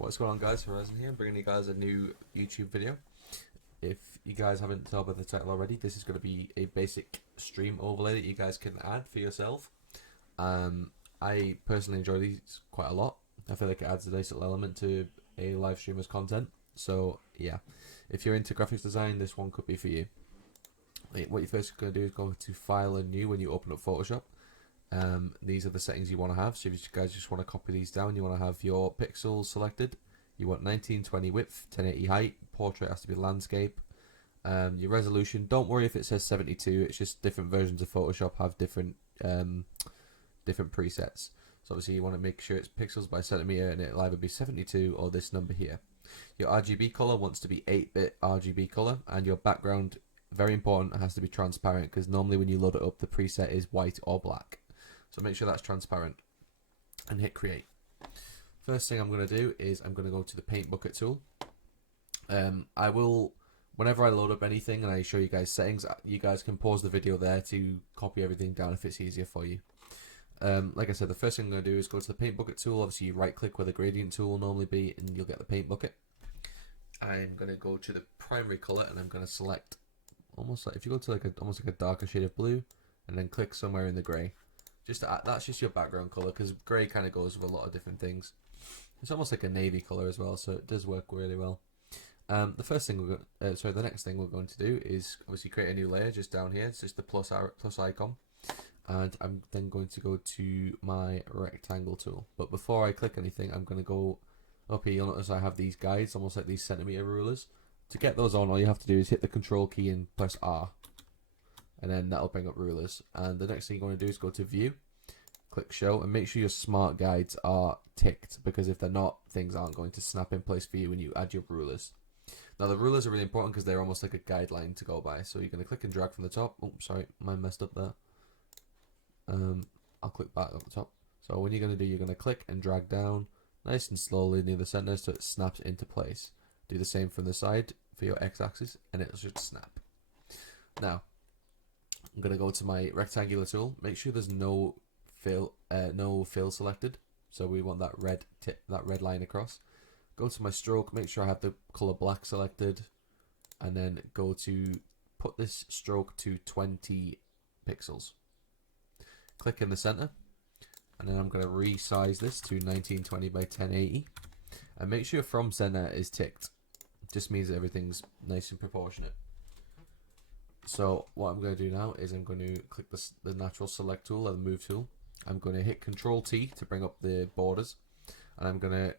What's going on, guys? Horizon here. I'm bringing you guys a new YouTube video. If you guys haven't told by the title already, this is going to be a basic stream overlay that you guys can add for yourself. I personally enjoy these quite a lot. I feel like it adds a nice little element to a live streamer's content. So yeah, if you're into graphics design, this one could be for you. What you're first going to do is go to File and New when you open up Photoshop. These are the settings you want to have. So if you guys just want to copy these down, you want to have your pixels selected. You want 1920 width, 1080 height. Portrait has to be landscape. Your resolution, don't worry if it says 72. It's just different versions of Photoshop have different presets. So obviously you want to make sure it's pixels by centimeter, and it'll either be 72 or this number here. Your RGB color wants to be 8-bit RGB color, and your background, very important, has to be transparent, because normally when you load it up the preset is white or black. So make sure that's transparent and hit create. First thing I'm going to do is I'm going to go to the paint bucket tool. I will, whenever I load up anything and I show you guys settings, you guys can pause the video there to copy everything down if it's easier for you. Like I said, the first thing I'm going to do is go to the paint bucket tool. Obviously you right click where the gradient tool will normally be and you'll get the paint bucket. I'm going to go to the primary color and I'm going to select almost like, if you go to like almost like a darker shade of blue and then click somewhere in the grey. Just to add, that's just your background color, because grey kind of goes with a lot of different things. It's almost like a navy color as well, so it does work really well. The first thing the next thing we're going to do is obviously create a new layer just down here. It's just the plus icon, and I'm then going to go to my rectangle tool. But before I click anything, I'm going to go up here. You'll notice I have these guides, almost like these centimeter rulers. To get those on, all you have to do is hit the Control key and press R. And then that'll bring up rulers. And the next thing you want to do is go to View, click Show, and make sure your smart guides are ticked, because if they're not, things aren't going to snap in place for you when you add your rulers. Now the rulers are really important because they're almost like a guideline to go by. So you're going to click and drag from the top. Oh, sorry, mine messed up there. I'll click back up the top. So what you're going to do, you're going to click and drag down nice and slowly near the center so it snaps into place. Do the same from the side for your x-axis and it should snap. Now, I'm going to go to my rectangular tool. Make sure there's no fill selected. So we want that red line across. Go to my stroke. Make sure I have the color black selected, and then go to put this stroke to 20 pixels. Click in the center, and then I'm going to resize this to 1920 by 1080, and make sure from center is ticked. Just means that everything's nice and proportionate. So what I'm going to do now is I'm going to click the natural select tool or the move tool. I'm going to hit Control T to bring up the borders, and I'm going to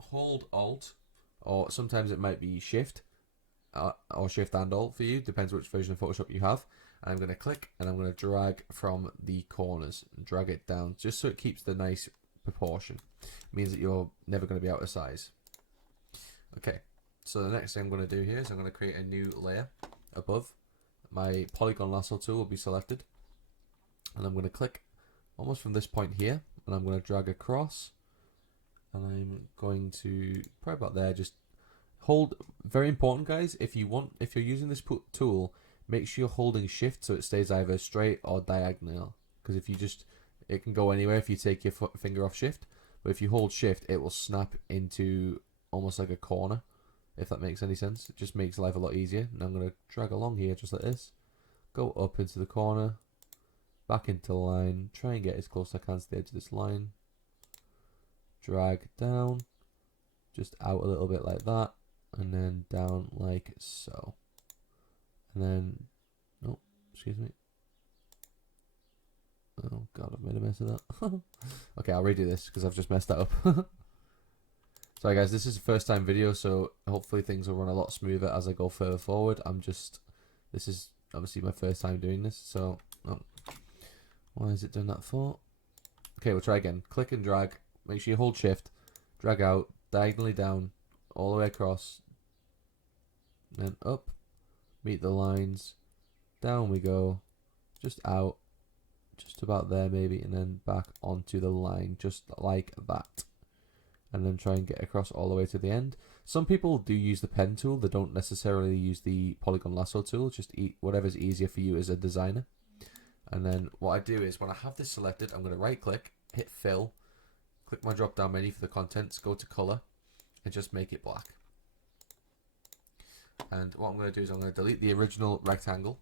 hold Alt, or sometimes it might be Shift, or Shift and Alt for you, depends which version of Photoshop you have. And I'm going to click and I'm going to drag from the corners and drag it down just so it keeps the nice proportion. It means that you're never going to be out of size. Okay, so the next thing I'm going to do here is I'm going to create a new layer above. My polygon lasso tool will be selected, and I'm going to click almost from this point here, and I'm going to drag across, and I'm going to probably about there. Just hold. Very important, guys. If you're using this tool, make sure you're holding Shift so it stays either straight or diagonal. Because if you it can go anywhere if you take your finger off Shift. But if you hold Shift, it will snap into almost like a corner. If that makes any sense, it just makes life a lot easier. And I'm going to drag along here just like this, go up into the corner, back into the line, try and get as close as I can to the edge of this line, drag down, just out a little bit like that, and then down like so. And then, oh, excuse me. Oh god, I've made a mess of that. Okay, I'll redo this because I've just messed that up. Sorry guys, this is a first time video, so hopefully things will run a lot smoother as I go further forward. This is obviously my first time doing this, so, oh, why is it doing that for? Okay, we'll try again. Click and drag, make sure you hold Shift, drag out, diagonally down, all the way across, then up, meet the lines, down we go, just out, just about there maybe, and then back onto the line, just like that. And then try and get across all the way to the end. Some people do use the pen tool. They don't necessarily use the polygon lasso tool. Just whatever's easier for you as a designer. And then what I do is when I have this selected, I'm going to right click, hit fill, click my drop down menu for the contents, go to color, and just make it black. And what I'm going to do is I'm going to delete the original rectangle,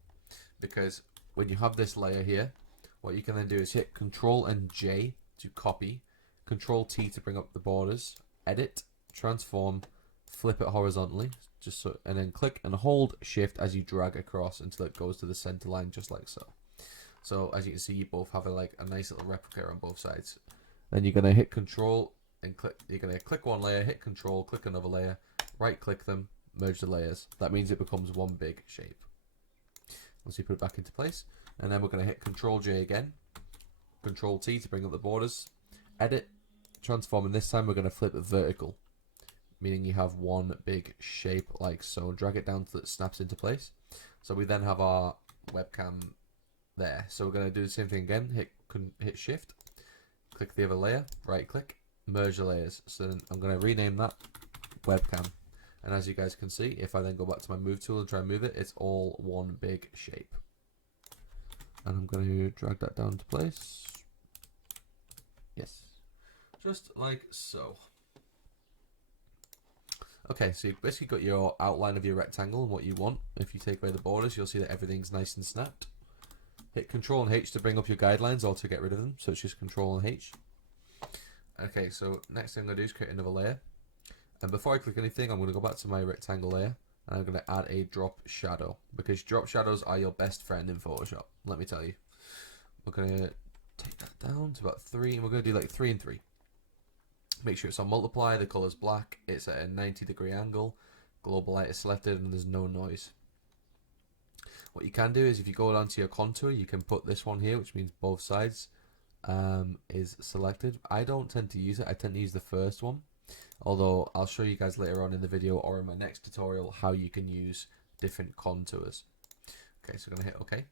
because when you have this layer here, what you can then do is hit Control and J to copy, Control T to bring up the borders, edit, transform, flip it horizontally, just so, and then click and hold Shift as you drag across until it goes to the center line, just like so. So as you can see, you both have like a nice little replica on both sides. Then you're gonna hit Control and click. You're gonna click one layer, hit Control, click another layer, right click them, merge the layers. That means it becomes one big shape. Once you put it back into place, and then we're gonna hit Control J again, Control T to bring up the borders, edit, transform, and this time we're gonna flip it vertical, meaning you have one big shape like so. Drag it down so it snaps into place. So we then have our webcam there. So we're going to do the same thing again. Hit Shift, click the other layer, right click, merge the layers. So then I'm going to rename that webcam. And as you guys can see, if I then go back to my move tool and try and move it, it's all one big shape. And I'm going to drag that down to place. Yes, just like so. Okay, so you've basically got your outline of your rectangle and what you want. If you take away the borders, you'll see that everything's nice and snapped. Hit Control and H to bring up your guidelines or to get rid of them. So it's just Control and H. Okay, so next thing I'm going to do is create another layer. And before I click anything, I'm going to go back to my rectangle layer. And I'm going to add a drop shadow. Because drop shadows are your best friend in Photoshop, let me tell you. We're going to take that down to about 3. And we're going to do like 3 and 3. Make sure it's on multiply, the color's black, it's at a 90-degree angle, global light is selected, and there's no noise. What you can do is if you go down to your contour, you can put this one here, which means both sides is selected. I don't tend to use it, I tend to use the first one, although I'll show you guys later on in the video or in my next tutorial how you can use different contours. Okay, so I'm going to hit OK.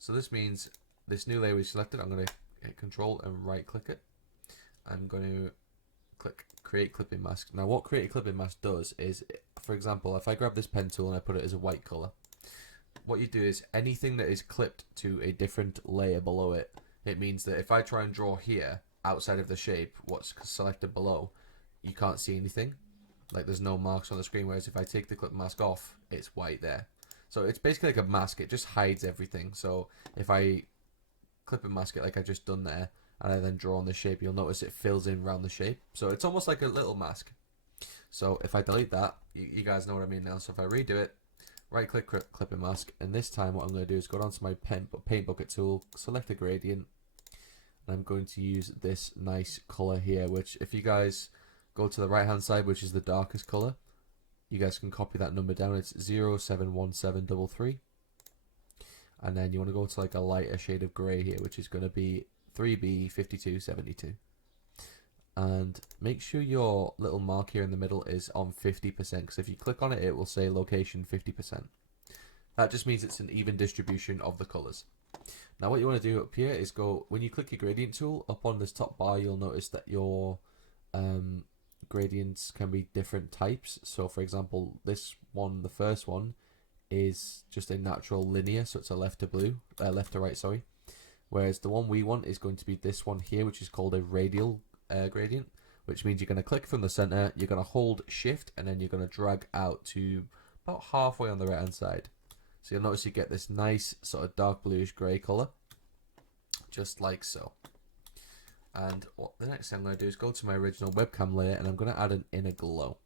So this means this new layer we selected, I'm going to hit Control and right click it. I'm going to click Create Clipping Mask. Now what Create Clipping Mask does is, for example, if I grab this pen tool and I put it as a white color, what you do is anything that is clipped to a different layer below it, it means that if I try and draw here outside of the shape, what's selected below, you can't see anything. Like there's no marks on the screen, whereas if I take the clip mask off, it's white there. So it's basically like a mask, it just hides everything. So if I clip and mask it like I just done there, and I then draw on the shape, you'll notice it fills in around the shape. So it's almost like a little mask. So if I delete that, you guys know what I mean now. So if I redo it, right click clip and mask, and this time what I'm going to do is go down to my paint bucket tool, select a gradient, and I'm going to use this nice color here, which if you guys go to the right hand side, which is the darkest color, you guys can copy that number down. It's 071733. And then you want to go to like a lighter shade of gray here, which is going to be 3B5272, and make sure your little mark here in the middle is on 50%, because if you click on it, it will say location 50%. That just means it's an even distribution of the colors. Now what you want to do up here is go, when you click your gradient tool, up on this top bar you'll notice that your gradients can be different types. So for example, this one, the first one, is just a natural linear, so it's a left to right, sorry. Whereas the one we want is going to be this one here, which is called a radial gradient, which means you're going to click from the center, you're going to hold Shift, and then you're going to drag out to about halfway on the right hand side. So you'll notice you get this nice sort of dark bluish grey color, just like so. And what the next thing I'm going to do is go to my original webcam layer, and I'm going to add an inner glow.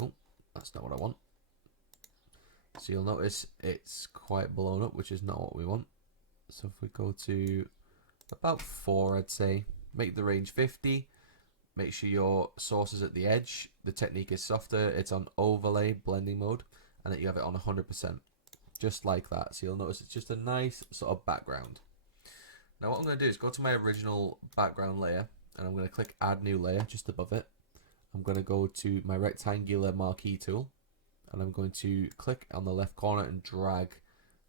Oh, that's not what I want. So you'll notice it's quite blown up, which is not what we want. So if we go to about 4, I'd say, make the range 50, make sure your source is at the edge, the technique is softer, it's on overlay blending mode, and that you have it on 100%, just like that. So you'll notice it's just a nice sort of background. Now what I'm going to do is go to my original background layer, and I'm going to click add new layer just above it. I'm going to go to my rectangular marquee tool, and I'm going to click on the left corner and drag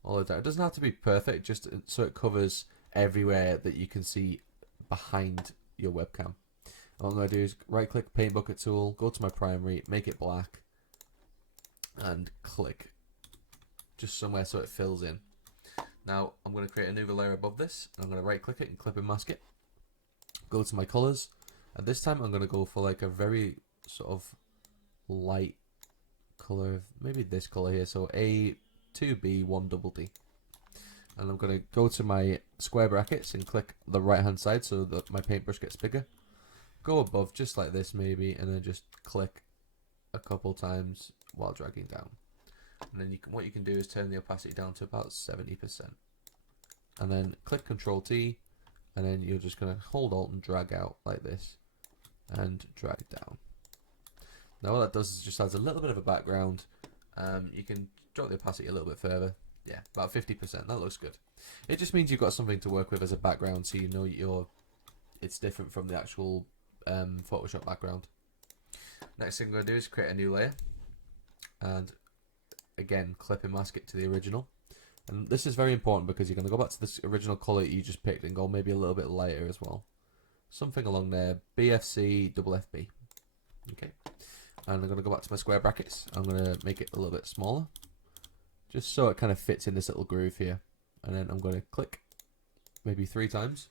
all of that. It doesn't have to be perfect, just so it covers everywhere that you can see behind your webcam. And what I'm going to do is right click paint bucket tool, go to my primary, make it black, and click just somewhere so it fills in. Now I'm going to create a new layer above this, and I'm going to right click it and clip and mask it. Go to my colors, and this time I'm going to go for like a very sort of light color, maybe this color here. So A2B 1DD. And I'm going to go to my square brackets and click the right hand side so that my paintbrush gets bigger. Go above just like this maybe, and then just click a couple times while dragging down. And then what you can do is turn the opacity down to about 70%. And then click Control T, and then you're just going to hold Alt and drag out like this, and drag down. Now what that does is just adds a little bit of a background. You can drop the opacity a little bit further. Yeah, about 50%. That looks good. It just means you've got something to work with as a background, so you know it's different from the actual Photoshop background. Next thing I'm going to do is create a new layer, and again clip and mask it to the original. And this is very important because you're going to go back to this original color you just picked and go maybe a little bit lighter as well. Something along there, BFC double FB. Okay. And I'm going to go back to my square brackets. I'm going to make it a little bit smaller, just so it kind of fits in this little groove here. And then I'm going to click maybe 3 times.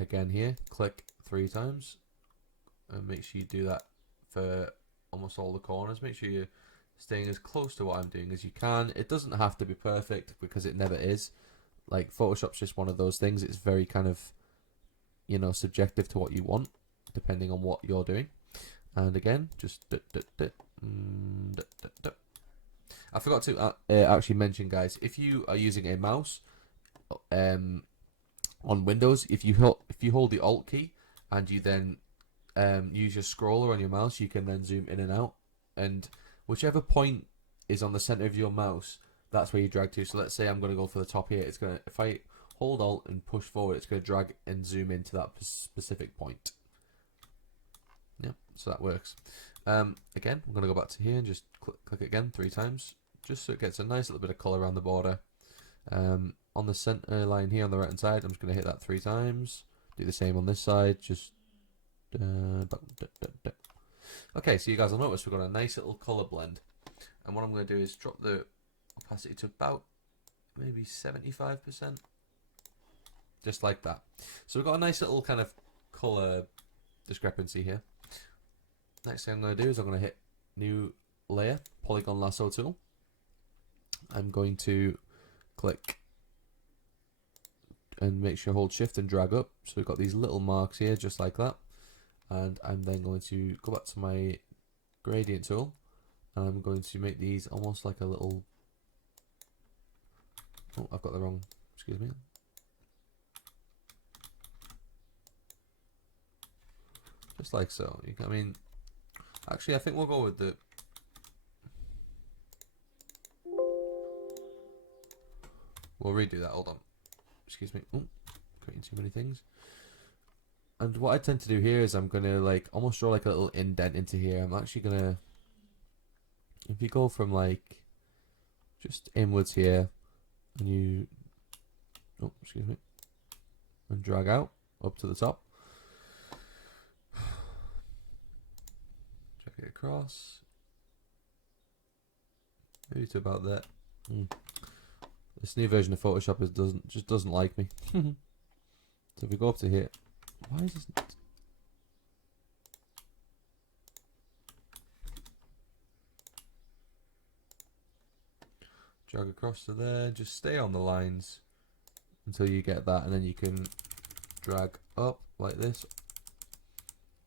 Again here, click 3 times. And make sure you do that for almost all the corners. Make sure you're staying as close to what I'm doing as you can. It doesn't have to be perfect because it never is. Like, Photoshop's just one of those things. It's very kind of, you know, subjective to what you want, depending on what you're doing. And again, just I forgot to actually mention, guys, if you are using a mouse on Windows, if you hold the Alt key and you then use your scroller on your mouse, you can then zoom in and out, and whichever point is on the center of your mouse, that's where you drag to. So let's say I'm going to go for the top here. It's going to, if I hold Alt and push forward, it's going to drag and zoom into that specific point. Yeah, so that works. Again, I'm going to go back to here and just click again 3 times, just so it gets a nice little bit of color around the border. On the center line here on the right hand side, I'm just going to hit that 3 times. Do the same on this side. Just okay, so you guys will notice we've got a nice little color blend. And what I'm going to do is drop the opacity to about maybe 75%, just like that. So we've got a nice little kind of color discrepancy here. Next thing I'm going to do is I'm going to hit new layer, polygon lasso tool. I'm going to click and make sure hold shift and drag up. So we've got these little marks here, just like that. And I'm then going to go back to my gradient tool, and I'm going to make these almost like a little, oh, I've got the wrong, excuse me. Just like so. I mean, actually I think we'll go with the, we'll redo that, hold on. Excuse me, oh, creating too many things. And what I tend to do here is I'm going to like almost draw like a little indent into here. I'm actually going to, if you go from like just inwards here and you, oh, excuse me, and drag out up to the top. Drag it across. Maybe to about that. This new version of Photoshop just doesn't like me. So if we go up to here, why is this not? Drag across to there, just stay on the lines until you get that, and then you can drag up like this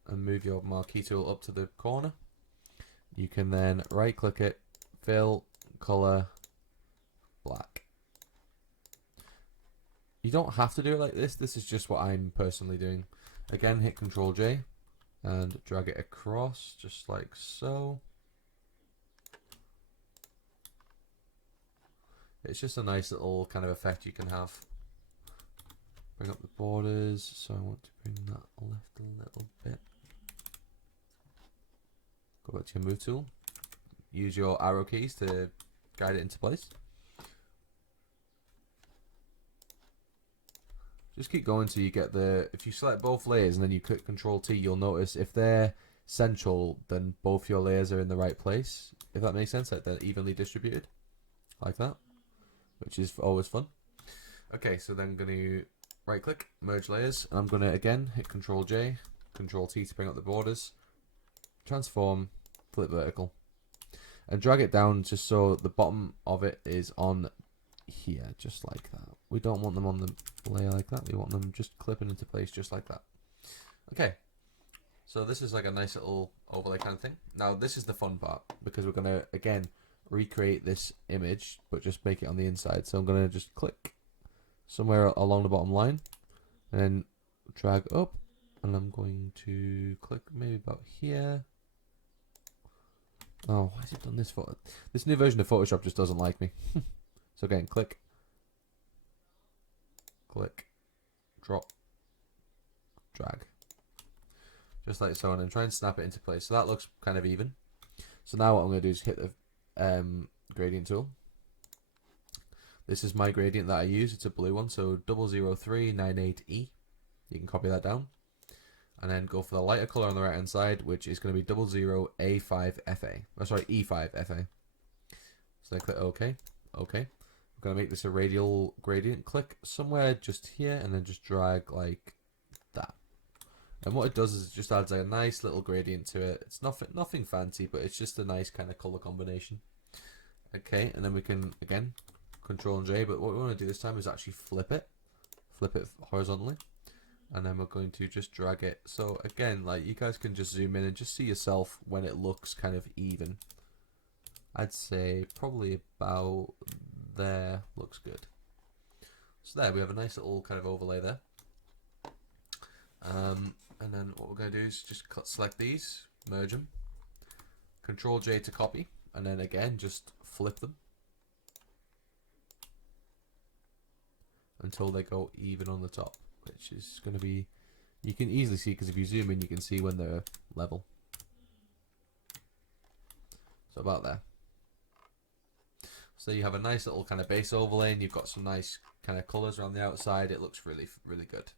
and move your marquee tool up to the corner. You can then right click it, fill, color, black. You don't have to do it like this. This is just what I'm personally doing. Again, hit Control J and drag it across just like so. It's just a nice little kind of effect you can have. Bring up the borders, so I want to bring that left a little bit. Go back to your move tool. Use your arrow keys to guide it into place. Just keep going till you get the, if you select both layers and then you click Control T, you'll notice if they're central, then both your layers are in the right place. If that makes sense, like they're evenly distributed, like that, which is always fun. Okay, so then I'm going to right click, merge layers, and I'm going to again hit Control J, Control T to bring up the borders. transform, flip vertical, and drag it down just so the bottom of it is on here, just like that. We don't want them on the layer like that. We want them just clipping into place just like that. Okay, so this is like a nice little overlay kind of thing. Now this is the fun part, because we're going to, again, recreate this image, but just make it on the inside. So I'm going to just click somewhere along the bottom line, and then drag up, and I'm going to click maybe about here. Oh, why has it done this for? This new version of Photoshop just doesn't like me. So again, click, click, drop, drag. Just like so, and then try and snap it into place. So that looks kind of even. So now what I'm going to do is hit the gradient tool. This is my gradient that I use. It's a blue one, so 00398E. You can copy that down. And then go for the lighter color on the right hand side, which is going to be 00A5FA. Oh, sorry, E5FA. So I click OK. OK. I'm going to make this a radial gradient. Click somewhere just here and then just drag like that. And what it does is it just adds a nice little gradient to it. It's nothing fancy, but it's just a nice kind of color combination. Okay, and then we can, again, Control and J, but what we want to do this time is actually flip it horizontally. And then we're going to just drag it. So again, like, you guys can just zoom in and just see yourself when it looks kind of even. I'd say probably about there looks good. So there, we have a nice little kind of overlay there. And then what we're going to do is just select these, merge them, Control J to copy, and then again just flip them until they go even on the top, which is going to be, you can easily see, because if you zoom in you can see when they're level. So about there. So you have a nice little kind of base overlay, and you've got some nice kind of colours around the outside. It looks really, really good.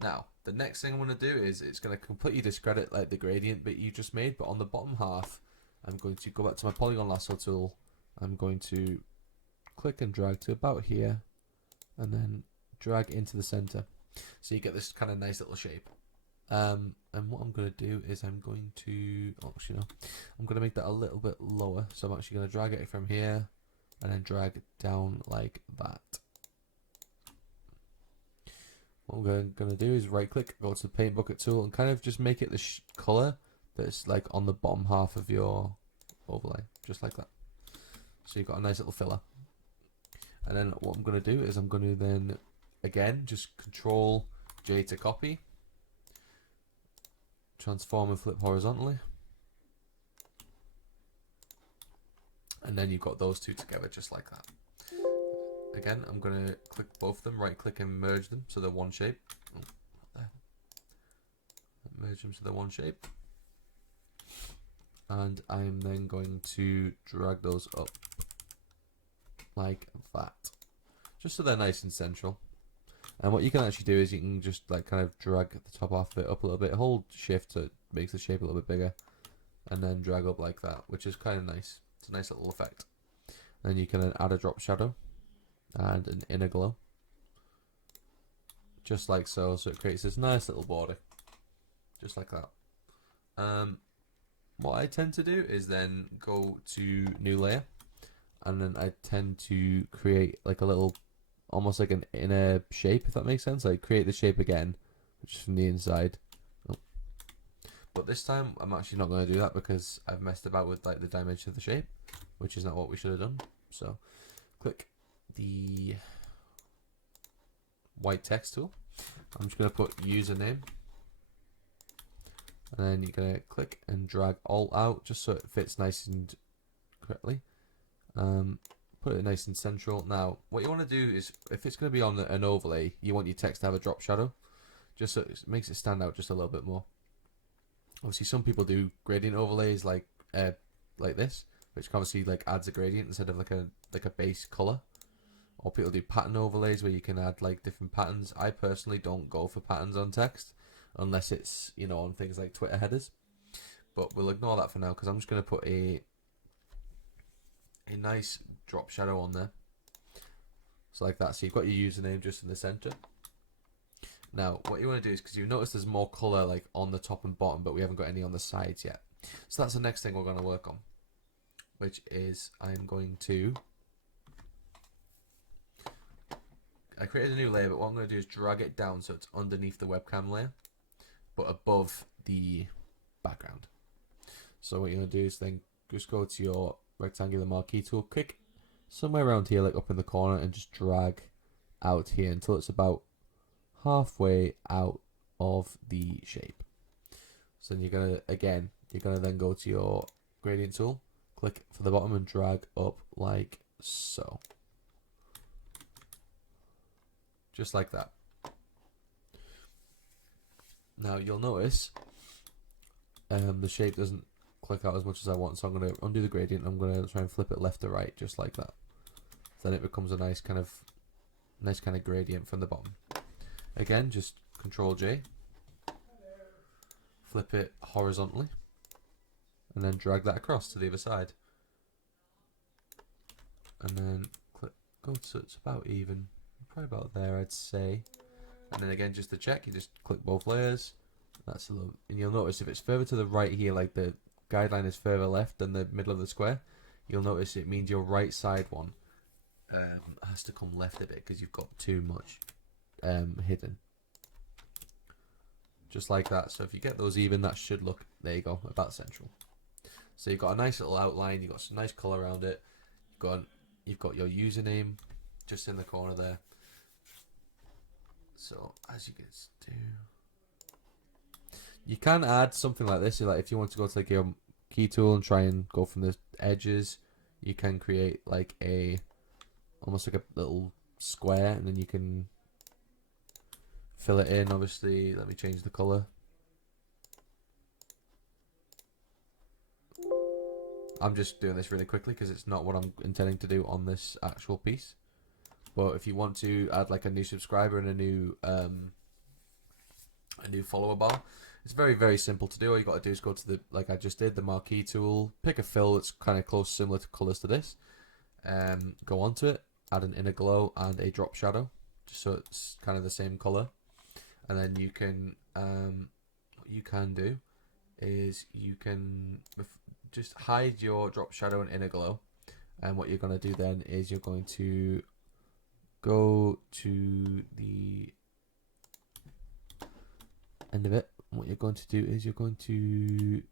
Now, the next thing I'm going to do is it's going to completely discredit like the gradient bit you just made, but on the bottom half, I'm going to go back to my polygon lasso tool. I'm going to click and drag to about here, and then drag into the center. So you get this kind of nice little shape. And what I'm going to do is I'm going to, oh, actually no, I'm going to make that a little bit lower. So I'm actually going to drag it from here, and then drag it down like that. What I'm going to do is right click, go to the paint bucket tool, and kind of just make it the color that's like on the bottom half of your overlay, just like that. So you've got a nice little filler. And then what I'm going to do is I'm going to then again just Control J to copy, transform and flip horizontally, and then you've got those two together just like that. Again, I'm going to click both of them, right click and merge them so they're one shape. Oh, there. Merge them so they're one shape. And I'm then going to drag those up like that. Just so they're nice and central. And what you can actually do is you can just like kind of drag the top half of it up a little bit, hold shift so it makes the shape a little bit bigger, and then drag up like that, which is kind of nice. It's a nice little effect. And you can then add a drop shadow and an inner glow, just like so. So it creates this nice little border, just like that. What I tend to do is then go to new layer, and then I tend to create like a little, almost like an inner shape, if that makes sense. I create the shape again, which is from the inside. Oh. But this time I'm actually not going to do that because I've messed about with like the dimension of the shape, which is not what we should have done. So click the white text tool. I'm just going to put username, and then you're going to click and drag all out just so it fits nice and correctly. Put it nice and central. Now what you want to do is, if it's going to be on an overlay, you want your text to have a drop shadow, just so it makes it stand out just a little bit more. Obviously some people do gradient overlays like this, which obviously like adds a gradient instead of like a base color. Or people do pattern overlays where you can add like different patterns. I personally don't go for patterns on text unless it's, you know, on things like Twitter headers. But we'll ignore that for now because I'm just going to put a nice drop shadow on there. So like that. So you've got your username just in the center. Now what you want to do is, because you notice there's more color like on the top and bottom, but we haven't got any on the sides yet. So that's the next thing we're going to work on, which is I'm going to, I created a new layer, but what I'm going to do is drag it down so it's underneath the webcam layer, but above the background. So what you're going to do is then just go to your rectangular marquee tool, click somewhere around here, like up in the corner, and just drag out here until it's about halfway out of the shape. So then you're gonna then go to your gradient tool, click for the bottom and drag up like so. Just like that. Now you'll notice the shape doesn't click out as much as I want, so I'm going to undo the gradient. I'm going to try and flip it left to right, just like that. Then it becomes a nice kind of gradient from the bottom. Again, just Control J, flip it horizontally, and then drag that across to the other side. And then go so it's about even, probably about there, I'd say. And then again, just to check, you just click both layers. That's a little, and you'll notice if it's further to the right here, like the guideline is further left than the middle of the square, you'll notice it means your right side one has to come left a bit because you've got too much hidden. Just like that. So if you get those even, that should look, there you go, about central. So you've got a nice little outline, you've got some nice colour around it, you've got your username just in the corner there. So as you guys do, you can add something like this. Like if you want to go to like your key tool and try and go from the edges, you can create like almost like a little square, and then you can fill it in. Obviously, let me change the color. I'm just doing this really quickly because it's not what I'm intending to do on this actual piece. But if you want to add like a new subscriber and a new follower bar, it's very, very simple to do. All you got to do is go to the, like I just did, the marquee tool, pick a fill that's kind of close, similar to colors to this, go onto it, add an inner glow and a drop shadow, just so it's kind of the same color. And then you can, what you can do is you can just hide your drop shadow and inner glow. And what you're going to do then is you're going to go to the end of it. What you're going to do is you're going to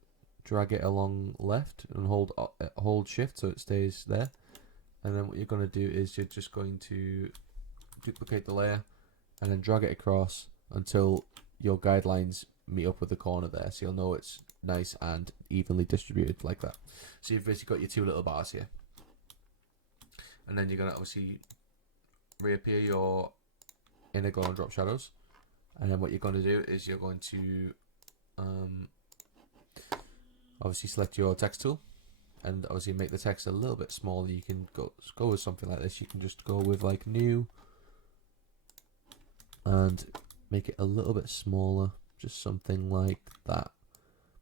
drag it along left and hold shift so it stays there. And then what you're going to do is you're just going to duplicate the layer and then drag it across until your guidelines meet up with the corner there, so you'll know it's nice and evenly distributed like that. So you've basically got your two little bars here, and then you're going to obviously reappear your inner glow and drop shadows. And then what you're going to do is you're going to obviously select your text tool and obviously make the text a little bit smaller. You can go with something like this. You can just go with like new and make it a little bit smaller, just something like that.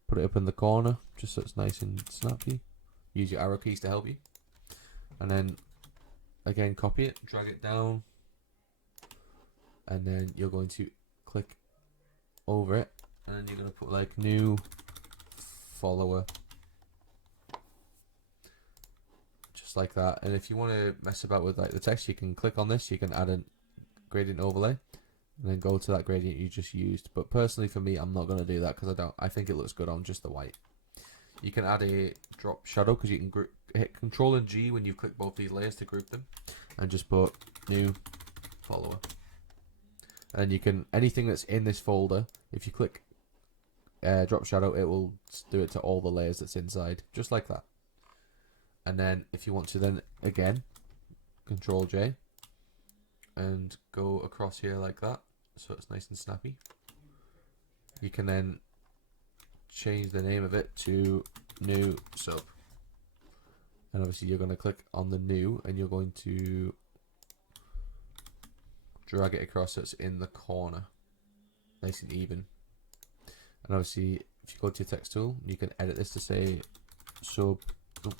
Put it up in the corner just so it's nice and snappy. Use your arrow keys to help you. And then again, copy it, drag it down, and then you're going to click over it, and then you're going to put like new follower, just like that. And if you want to mess about with like the text, you can click on this, you can add a gradient overlay and then go to that gradient you just used. But personally for me, I'm not going to do that because I think it looks good on just the white. You can add a drop shadow because you can hit Control and G when you click both these layers to group them, and just put new follower. And you can, anything that's in this folder, if you click drop shadow, it will do it to all the layers that's inside, just like that. And then if you want to, then again, Control J and go across here like that, so it's nice and snappy. You can then change the name of it to new sub, and obviously you're going to click on the new and you're going to drag it across so it's in the corner, nice and even. And obviously if you go to your text tool, you can edit this to say subscriber.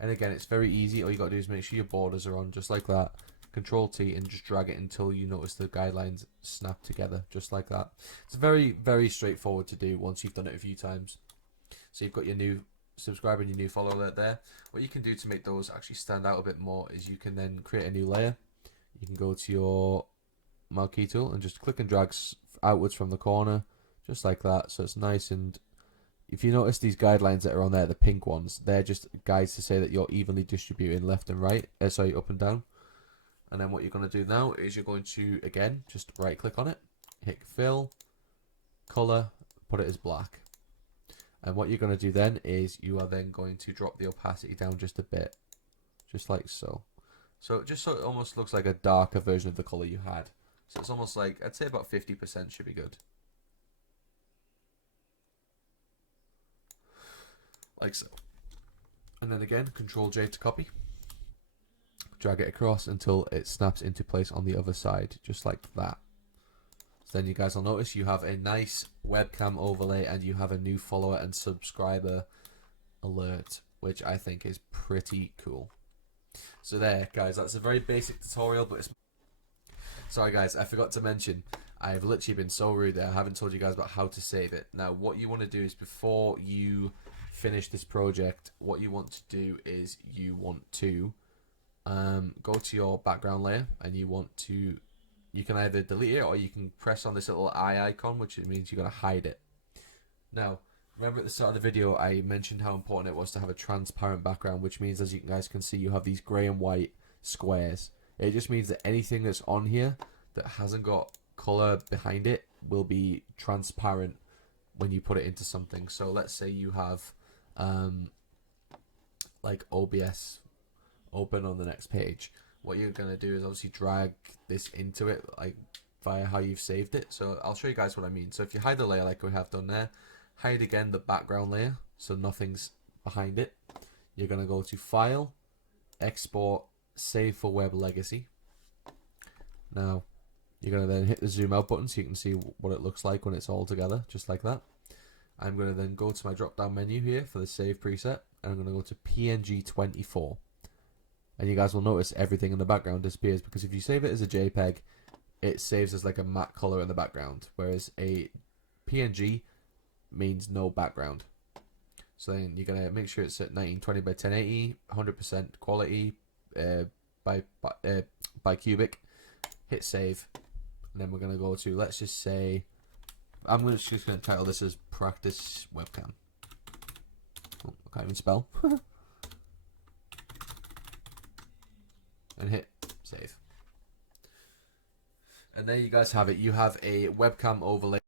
And again, it's very easy. All you got to do is make sure your borders are on just like that, Control T and just drag it until you notice the guidelines snap together, just like that. It's very, very straightforward to do once you've done it a few times. So you've got your new subscriber and your new follower alert there. What you can do to make those actually stand out a bit more is you can then create a new layer. You can go to your marquee tool and just click and drag outwards from the corner, just like that. So it's nice. And if you notice these guidelines that are on there, the pink ones, they're just guides to say that you're evenly distributing left and right, sorry, up and down. And then what you're going to do now is you're going to, again, just right click on it, hit fill, color, put it as black. And what you're going to do then is you are then going to drop the opacity down just a bit, just like so. So just so it almost looks like a darker version of the color you had. So it's almost like, I'd say about 50% should be good. Like so. And then again, Control J to copy. Drag it across until it snaps into place on the other side, just like that. So then you guys will notice you have a nice webcam overlay and you have a new follower and subscriber alert, which I think is pretty cool. So there, guys, that's a very basic tutorial, but it's... Sorry guys, I forgot to mention, I've literally been so rude there. I haven't told you guys about how to save it. Now, what you want to do is before you finish this project, what you want to do is you want to go to your background layer and you can either delete it or you can press on this little eye icon, which means you're going to hide it. Now, remember at the start of the video I mentioned how important it was to have a transparent background, which means, as you guys can see, you have these grey and white squares. It just means that anything that's on here that hasn't got color behind it will be transparent when you put it into something. So let's say you have like OBS open on the next page. What you're going to do is obviously drag this into it, like via how you've saved it. So I'll show you guys what I mean. So if you hide the layer like we have done there, hide again the background layer so nothing's behind it. You're going to go to File, Export, Save for Web Legacy. Now you're going to then hit the zoom out button so you can see what it looks like when it's all together, just like that. I'm going to then go to my drop down menu here for the save preset and I'm going to go to PNG24. And you guys will notice everything in the background disappears, because if you save it as a JPEG, it saves as like a matte color in the background, whereas a PNG means no background. So then you're going to make sure it's at 1920 by 1080, 100% quality by cubic, hit save, and then we're going to go to, let's just say, I'm just going to title this as Practice Webcam. Oh, I can't even spell. And hit save. And there you guys have it. You have a webcam overlay